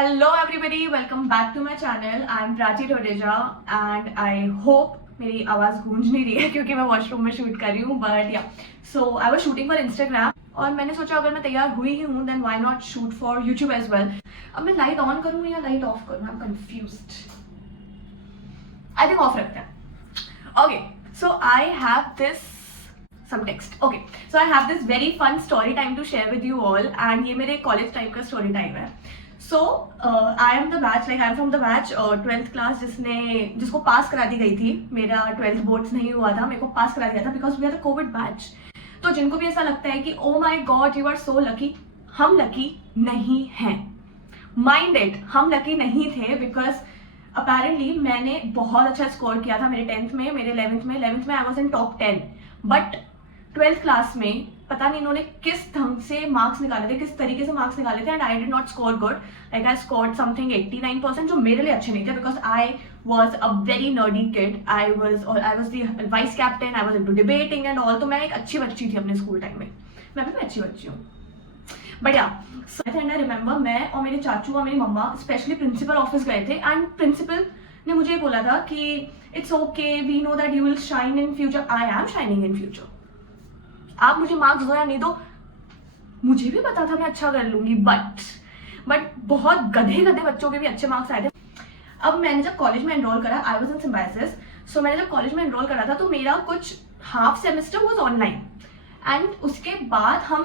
Hello everybody, welcome back to my channel. I am Prachi Todeja and I hope मेरी आवाज़ गूंज नहीं रही है क्योंकि मैं वॉशरूम में शूट कर रही हूँ। But yeah so I was shooting for Instagram और मैंने सोचा अगर मैं तैयार हुई ही हूँ then why not shoot for YouTube as well. अब मैं लाइट ऑन करूँ या लाइट ऑफ करूँ, I am confused. I think off रखते हैं। Okay, so I have this some text. Okay, so I have this very fun story time to share with you all and ये मेरे college type का story time है. So I am the batch, like I am from the batch 12th class जिसको पास करा दी गई थी. मेरा 12th boards नहीं हुआ था, मेरे को पास करा दिया था because we are the COVID batch. तो जिनको भी ऐसा लगता है कि oh my god you are so lucky, हम lucky नहीं हैं. Mind it, हम lucky नहीं थे because apparently मैंने बहुत अच्छा स्कोर किया था मेरे 10th में, मेरे 11th में I was in top 10. But 12th class में पता नहीं इन्होंने किस ढंग से मार्क्स निकाले थे, किस तरीके से मार्क्स निकाले थे and I did not score good. Like I scored something 89% जो मेरे लिए अच्छे नहीं थे because I was a very nerdy kid. I was the vice captain, I was into debating and all. तो मैं एक अच्छी बच्ची थी अपने स्कूल टाइम में. मैं भी अच्छी बच्ची हूँ. बट या एंड आई रिमेंबर मैं और मेरे चाचू और मेरी मम्मा स्पेशली प्रिंसिपल ऑफिस गए थे एंड प्रिंसिपल ने मुझे बोला था कि it's okay, we know that you will shine in future. I am shining in future. आप मुझे मार्क्स दो या नहीं दो, मुझे भी पता था मैं अच्छा कर लूंगी. बट बहुत गधे बच्चों के भी अच्छे मार्क्स आए थे. अब मैंने जब कॉलेज में एनरोल करा, आई वाज इन सिम्बायोसिस. सो मैंने जब कॉलेज में एनरोल करा था तो मेरा कुछ half semester was online and उसके बाद हम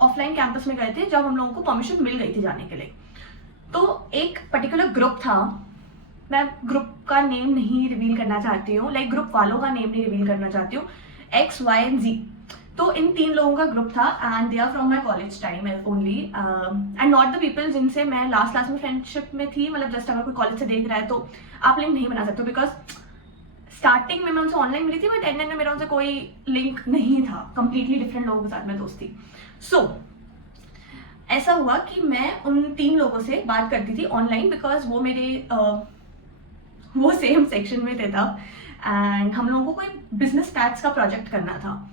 ऑफलाइन कैंपस में गए थे जब हम लोगों को परमिशन मिल गई थी जाने के लिए. तो एक पर्टिकुलर ग्रुप था, मैं ग्रुप का नेम नहीं रिवील करना चाहती हूँ, लाइक ग्रुप वालों का नेम नहीं रिवील करना चाहती हूँ. X, Y and Z. तो इन 3 लोगों का ग्रुप था and they are from my college time only and not the people जिनसे मैं लास्ट क्लास में फ्रेंडशिप में थी. मतलब जस्ट अगर कोई कॉलेज से देख रहा है तो आप लिंक नहीं बना सकते बिकॉज स्टार्टिंग में मैं उनसे ऑनलाइन मिली थी बट एंड में मेरा उनसे कोई लिंक नहीं था. कंप्लीटली डिफरेंट लोगों के साथ मैं दोस्त थी. सो ऐसा हुआ कि मैं उन 3 लोगों से बात करती थी ऑनलाइन बिकॉज वो मेरे वो सेम सेक्शन में थे तब एंड हम लोगों को कोई बिजनेस टैक्स का प्रोजेक्ट करना था.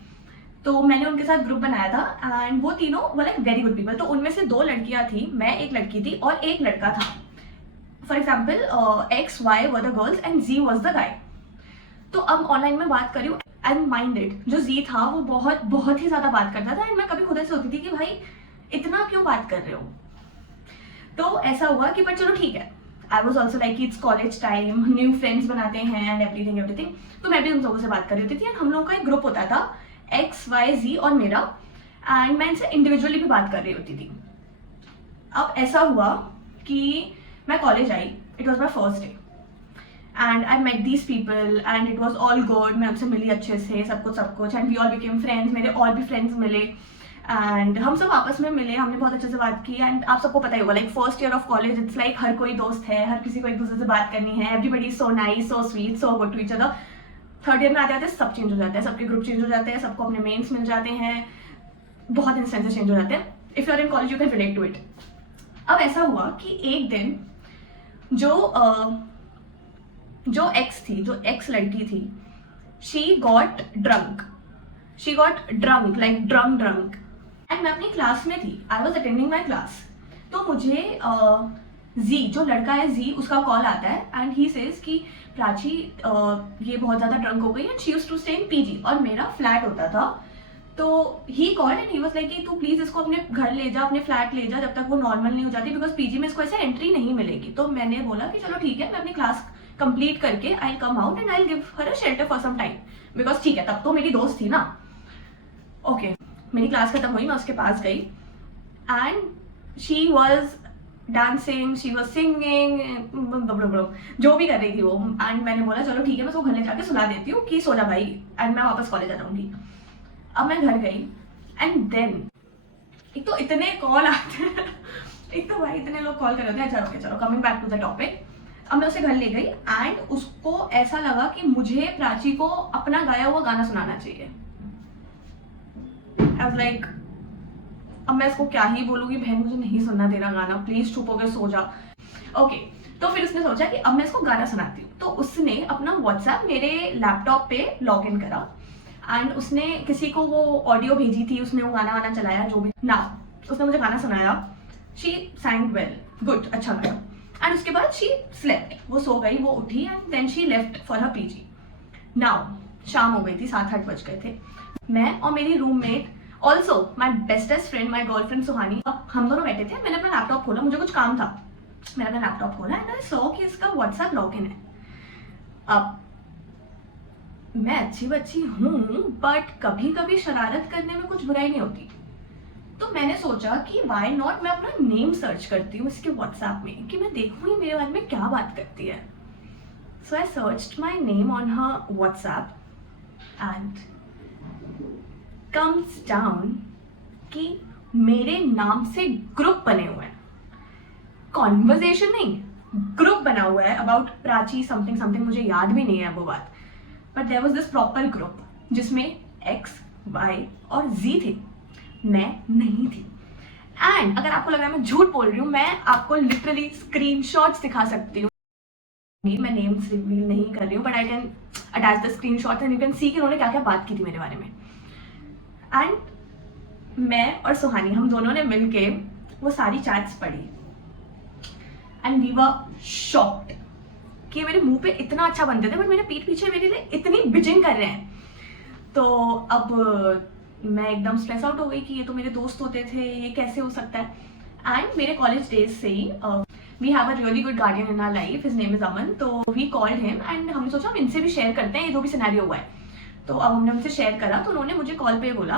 तो मैंने उनके साथ ग्रुप बनाया था एंड वो तीनों वो लाइक वेरी गुड पीपल. तो उनमें से 2 लड़कियां थी, मैं एक लड़की थी और एक लड़का था. For example X, Y were the girls and Z was the guy. तो अब ऑनलाइन में बात करी एंड माइंडेड जो Z था वो बहुत ही ज्यादा बात करता था एंड मैं कभी खुद ऐसे होती थी कि भाई इतना क्यों बात कर रहे हो. तो ऐसा हुआ कि बट चलो ठीक है. I was also like it's college time, new friends बनाते हैं and everything. तो मैं भी उन लोगों से बात कर रही होती थी एंड हम लोगों का एक ग्रुप होता था X, Y, Z और मेरा एंड मैं इनसे इंडिविजुअली भी बात कर रही होती थी. अब ऐसा हुआ कि मैं कॉलेज आई, it was my first day and I met these people and it was all good. मैं उनसे मिली अच्छे से सब कुछ and we all became friends. मेरे और भी फ्रेंड्स मिले एंड हम सब आपस में मिले, हमने बहुत अच्छे से बात की. एंड आप सबको पता ही होगा like first year of college it's like हर कोई दोस्त है, हर किसी को एक दूसरे से बात करनी है. Everybody so nice, so sweet, so good to each other. Third year में आते आते सब चेंज हो जाता है, सबके ग्रुप चेंज हो जाते हैं, सबको अपने मेन्स मिल जाते हैं, बहुत इंस्टेंसेस चेंज हो जाते हैं. If you are in college you can relate to it. अब ऐसा हुआ कि एक दिन जो एक्स थी, जो एक्स लड़की थी, she got drunk like drunk and मैं अपनी क्लास में थी. I was attending my class. तो मुझे Z जो लड़का है Z उसका कॉल आता है एंड ही सेज कि प्राची ये बहुत ज़्यादा ड्रंक हो गई and she used to stay in PG और मेरा फ्लैट होता था. तो he called and he was like कि तू प्लीज़ इसको अपने घर ले जा, अपने फ्लैट ले जा जब तक वो नॉर्मल नहीं हो जाती बिकॉज PG में इसको ऐसे एंट्री नहीं मिलेगी. तो मैंने बोला कि चलो ठीक है, मैं अपनी क्लास कंप्लीट करके I come out and I give her a shelter for some time because ठीक है तब तो मेरी दोस्त थी ना. ओके, मेरी क्लास खत्म हुई, मैं उसके पास गई and she was dancing, she was singing, जो भी कर रही थी वो. एंड मैंने बोला चलो ठीक है, मैं उसको घर ले जाके सुला देती हूँ कि सो जा भाई एंड मैं वापस कॉलेज आ जाऊंगी. अब मैं घर गई एंड देन एक तो इतने कॉल आते हैं एक तो भाई इतने लोग कॉल कर रहे होते हैं. अच्छा ओके चलो coming back to the topic. अब मैं उसे घर ले गई एंड उसको ऐसा लगा कि मुझे प्राची को अपना गाया हुआ गाना सुनाना चाहिए. I was like, अब मैं इसको क्या ही बोलूंगी, बहन मुझे नहीं सुनना दे रहा गाना, प्लीज चुप हो गए सो जा. ओके, तो फिर उसने सोचा कि अब मैं इसको गाना सुनाती हूँ. तो उसने अपना व्हाट्सएप मेरे लैपटॉप पे लॉग इन करा एंड उसने किसी को वो ऑडियो भेजी थी, उसने वो गाना चलाया जो भी ना, उसने मुझे गाना सुनाया. शी sang वेल, गुड, अच्छा लगा. एंड उसके बाद शी स्लेप्ट, वो सो गई, वो उठी and then she left for her PG. Now शाम हो गई थी, 7-8 बज गए थे. मैं और मेरी roommate, also my bestest friend, my girlfriend Suhani, हम दोनों बैठे थे. मैंने अपना लैपटॉप खोला, मुझे कुछ काम था, मैंने अपना लैपटॉप खोला एंड आई सॉ कि इसका व्हाट्सएप लॉगिन है. अब मैं अच्छी बच्ची हूँ, बट कभी कभी शरारत करने में कुछ बुराई नहीं होती. तो मैंने सोचा कि वाई नॉट मैं अपना नेम सर्च करती हूँ इसके व्हाट्सएप में, कि मैं देखूँ ये मेरे बारे में क्या बात करती है. So I searched my name on her WhatsApp and comes down कि मेरे नाम से ग्रुप बने हुए हैं. कॉन्वर्जेशन नहीं, ग्रुप बना हुआ है अबाउट प्राची समथिंग समथिंग, मुझे याद भी नहीं है वो बात. But there was this proper group जिसमें एक्स, वाई और जी थे. मैं नहीं थी. एंड अगर आपको लग रहा है मैं झूठ बोल रही हूँ, मैं आपको लिटरली स्क्रीनशॉट्स दिखा सकती हूँ. मैं नेम्स रिवील नहीं कर रही हूँ, but I can attach the screenshots and you can see कि उन्होंने क्या क्या बात की थी मेरे बारे में. एंड मैं और सुहानी, हम दोनों ने मिलके वो सारी चैट्स पढ़ी एंड वी वर शॉक्ड कि मेरे मुंह पे इतना अच्छा बनते थे बट मेरे पीठ पीछे मेरे लिए इतनी बिचिंग कर रहे हैं. तो अब मैं एकदम स्ट्रेस आउट हो गई कि ये तो मेरे दोस्त होते थे, ये कैसे हो सकता है. एंड मेरे कॉलेज डेज से ही we have a really good guardian in our life, his name is Aman. तो वी कॉल्ड हिम एंड हमने सोचा हम इनसे भी शेयर करते हैं ये जो भी सिनेरियो हुआ है. तो अब हमने उनसे शेयर करा तो उन्होंने मुझे कॉल पे बोला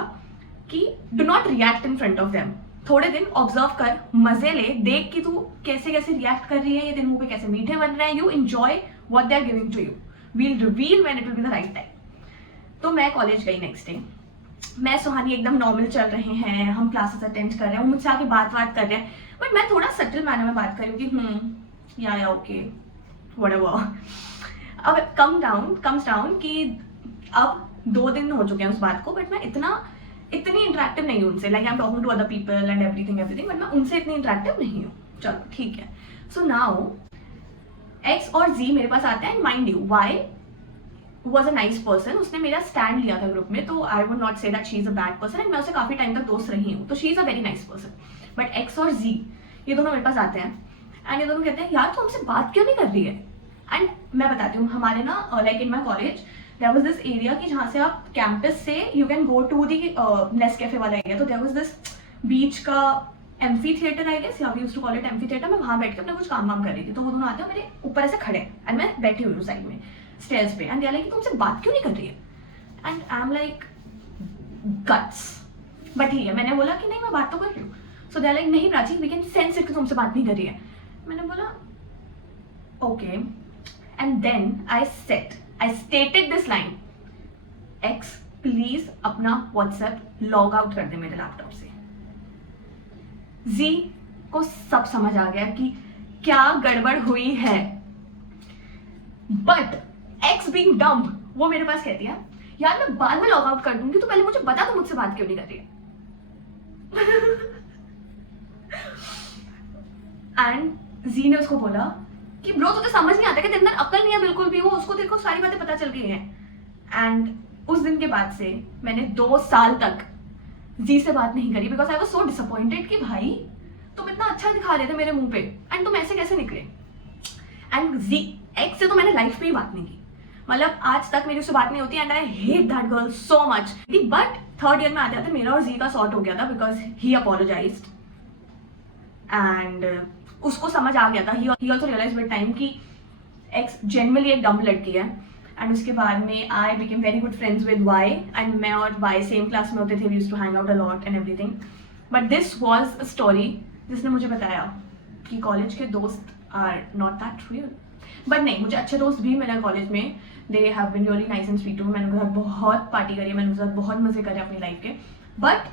कि do not react in front of them, थोड़े दिन ऑब्जर्व कर, मजे ले, देख कि तू कैसे कैसे रिएक्ट कर रही है, ये तेरे मुंह पे कैसे मीठे बन रहे हैं, you enjoy what they are giving to you, we'll reveal when it will be the right time. तो मैं कॉलेज गई नेक्स्ट डे. मैं सुहानी एकदम नॉर्मल चल रहे हैं, हम क्लासेस अटेंड कर रहे हैं, वो मुझसे आके बात कर रहे हैं, बट मैं थोड़ा सटल मैनर में बात कर रही हूँ कि या ओके व्हाटएवर. अब कम्स डाउन कि अब 2 दिन हो चुके हैं उस बात को, बट मैं इतनी इंटरेक्टिव नहीं हूँ उनसे. Like I am talking to other people and everything, but मैं उनसे इतनी इंटरेक्टिव नहीं हूँ. चलो ठीक है. सो नाउ एक्स और जी मेरे पास आते हैं and mind you why was a nice person. उसने मेरा स्टैंड लिया था ग्रुप में, तो I would not say that she is a bad person and मैं उससे काफी टाइम तक दोस्त रही हूँ, तो she is a very nice person. But x और जी ये दोनों मेरे पास आते हैं एंड ये दोनों कहते हैं यार तू हमसे बात क्यों नहीं कर रही है. एंड मैं बताती हूँ, हमारे ना like in my college there was this area कि जहाँ से आप कैंपस से you can go to the Nescafe वाला एरिया. तो देयर वाज दिस बीच का एम्फी थिएटर आई गेस, या we used to call it amphitheatre. मैं वहाँ बैठ के अपना कुछ काम वाम कर रही थी, तो वो दोनों आते हैं मेरे ऊपर ऐसे खड़े एंड मैं बैठी हुई हूँ साइड में स्टेयर्स पे. एंड दे आर लाइक तुमसे बात क्यों नहीं कर रही है. And I am like guts, but ठीक है. मैंने बोला कि नहीं मैं बात तो कर रही हूँ. सो दे आर लाइक नहीं Prachi we can sense it कि तुमसे बात नहीं कर रही है. मैंने बोला okay. And then I stated this line, X please अपना व्हाट्सएप लॉग आउट कर दे मेरे लैपटॉप से. जी को सब समझ आ गया कि क्या गड़बड़ हुई है. बट एक्स बीइंग डम्ब, वो मेरे पास कहती है यार मैं बाद में लॉग आउट कर दूंगी, तो पहले मुझे बता तू मुझसे बात क्यों नहीं कर रही है. एंड जी ने उसको बोला कि ब्रो तुझे समझ नहीं आता कि तेरे अंदर अक्ल नहीं है बिल्कुल भी, वो उसको तेरे को सारी बातें पता चल गई हैं. एंड उस दिन के बाद से मैंने 2 साल तक जी से बात नहीं करी, because I was so disappointed कि भाई तुम इतना अच्छा दिखा रहे थे मेरे मुंह पे एंड तुम ऐसे कैसे निकले. एंड जी एक्स से तो मैंने लाइफ में ही बात नहीं की, मतलब आज तक मेरी उससे बात नहीं होती and I hate that girl so much. But 3rd year में आते आते मेरा और जी का सॉर्ट हो गया था बिकॉज ही अपोलोजाइज्ड एंड उसको समझ आ गया था. He also realize with time कि एक्स जेन्युइनली एक डम्ब लड़की है. एंड उसके बाद में I became very good friends with Y and मैं और वाई सेम क्लास में होते थे, we used to hang out a lot and everything. But this was a story जिसने मुझे बताया कि कॉलेज के दोस्त are not that real. But नहीं, मुझे अच्छे दोस्त भी मिले कॉलेज में, दे have been really nice and sweet. मैंने उनके साथ बहुत पार्टी करी, मैंने उनके साथ बहुत मजे करे अपनी लाइफ के. बट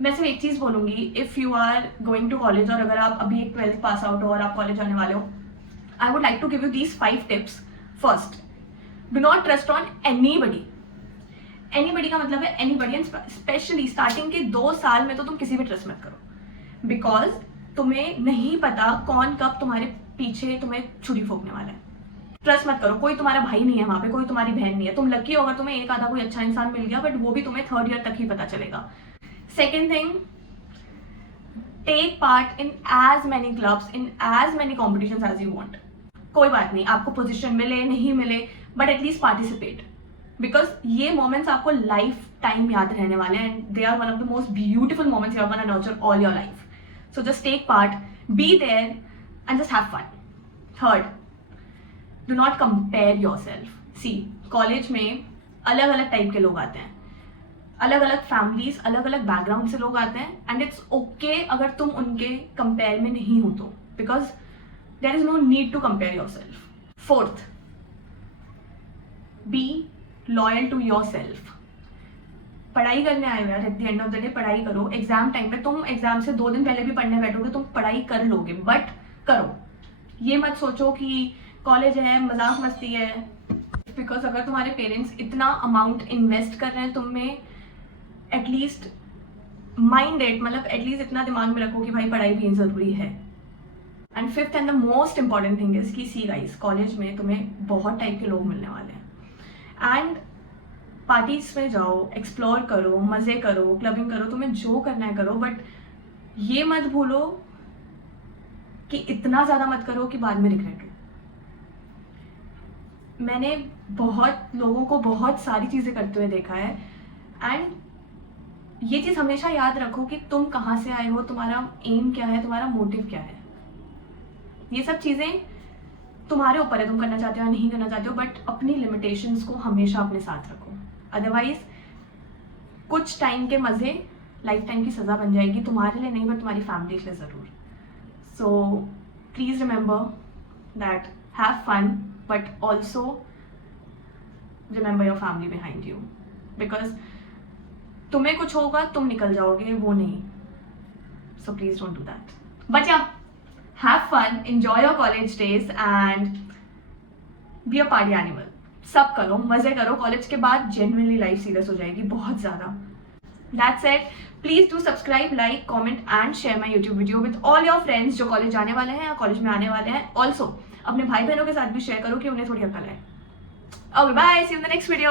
मैं सिर्फ एक चीज़ बोलूँगी, if you are going to college और अगर आप अभी एक 12th पास आउट हो और आप कॉलेज आने वाले हो, I would like to give you these 5 tips. First, do not trust on anybody. Anybody का मतलब है एनीबडी, एंड स्पेशली स्टार्टिंग के 2 साल में तो तुम किसी भी ट्रस्ट मत करो, बिकॉज तुम्हें नहीं पता कौन कब तुम्हारे पीछे तुम्हें छुरी फोड़ने वाला है. ट्रस्ट मत करो, कोई तुम्हारा भाई नहीं है वहाँ पे, कोई तुम्हारी बहन नहीं है. तुम लकी हो अगर तुम्हें एक आधा कोई अच्छा इंसान मिल गया, बट वो भी तुम्हें 3rd ईयर तक ही पता चलेगा. Second thing, take part in as many clubs, in as many competition as you want. कोई बात नहीं, आपको पोजिशन मिले नहीं मिले, बट एटलीस्ट पार्टिसिपेट, बिकॉज ये मोमेंट्स आपको लाइफ टाइम याद रहने वाले हैं, and they are one of the most beautiful moments you are gonna nurture all your life. So just take part, be there and just have fun. Third, do not compare your self. C, college में अलग अलग type के लोग आते हैं, अलग अलग families, अलग अलग बैकग्राउंड से लोग आते हैं, एंड इट्स ओके अगर तुम उनके कंपेयर में नहीं हो तो, because there is no need to compare yourself. Fourth, be loyal to yourself. पढ़ाई करने आए हो यार, at the end of the day पढ़ाई करो. एग्जाम टाइम पे तुम एग्जाम से 2 दिन पहले भी पढ़ने बैठोगे, तुम पढ़ाई कर लोगे, बट करो. ये मत सोचो कि कॉलेज है, मजाक मस्ती है, बिकॉज अगर तुम्हारे पेरेंट्स इतना अमाउंट इन्वेस्ट कर रहे हैं तुम में, एटलीस्ट माइंडेड, मतलब एटलीस्ट इतना दिमाग में रखो कि भाई पढ़ाई भी ज़रूरी है. And fifth and the most important thing is कि सी गाइस, कॉलेज में तुम्हें बहुत टाइप के लोग मिलने वाले हैं, एंड पार्टीज में जाओ, एक्सप्लोर करो, मज़े करो, क्लबिंग करो, तुम्हें जो करना है करो, बट ये मत भूलो कि इतना ज़्यादा मत करो कि बाद में रिग्रेट हो. मैंने बहुत लोगों को बहुत सारी चीज़ें करते हुए देखा है, एंड ये चीज़ हमेशा याद रखो कि तुम कहाँ से आए हो, तुम्हारा एम क्या है, तुम्हारा मोटिव क्या है. ये सब चीज़ें तुम्हारे ऊपर है, तुम करना चाहते हो या नहीं करना चाहते हो, बट अपनी लिमिटेशंस को हमेशा अपने साथ रखो. अदरवाइज कुछ टाइम के मज़े लाइफ टाइम की सज़ा बन जाएगी, तुम्हारे लिए नहीं बट तुम्हारी फैमिली के लिए ज़रूर. So please remember that, have fun, but also remember your family behind you, because तुम्हें कुछ होगा तुम निकल जाओगे, वो नहीं. So please don't do that. But yeah, have fun, enjoy your college days and be a party animal. सब करो, मज़े करो. कॉलेज के बाद genuinely लाइफ सीरियस हो जाएगी बहुत ज़्यादा. That's it. Please do subscribe, like, comment and share my YouTube video with all your friends जो कॉलेज जाने वाले हैं या कॉलेज में आने वाले हैं. Also अपने भाई बहनों के साथ भी शेयर करो कि उन्हें थोड़ी अकल है. Okay bye, see you in the next video.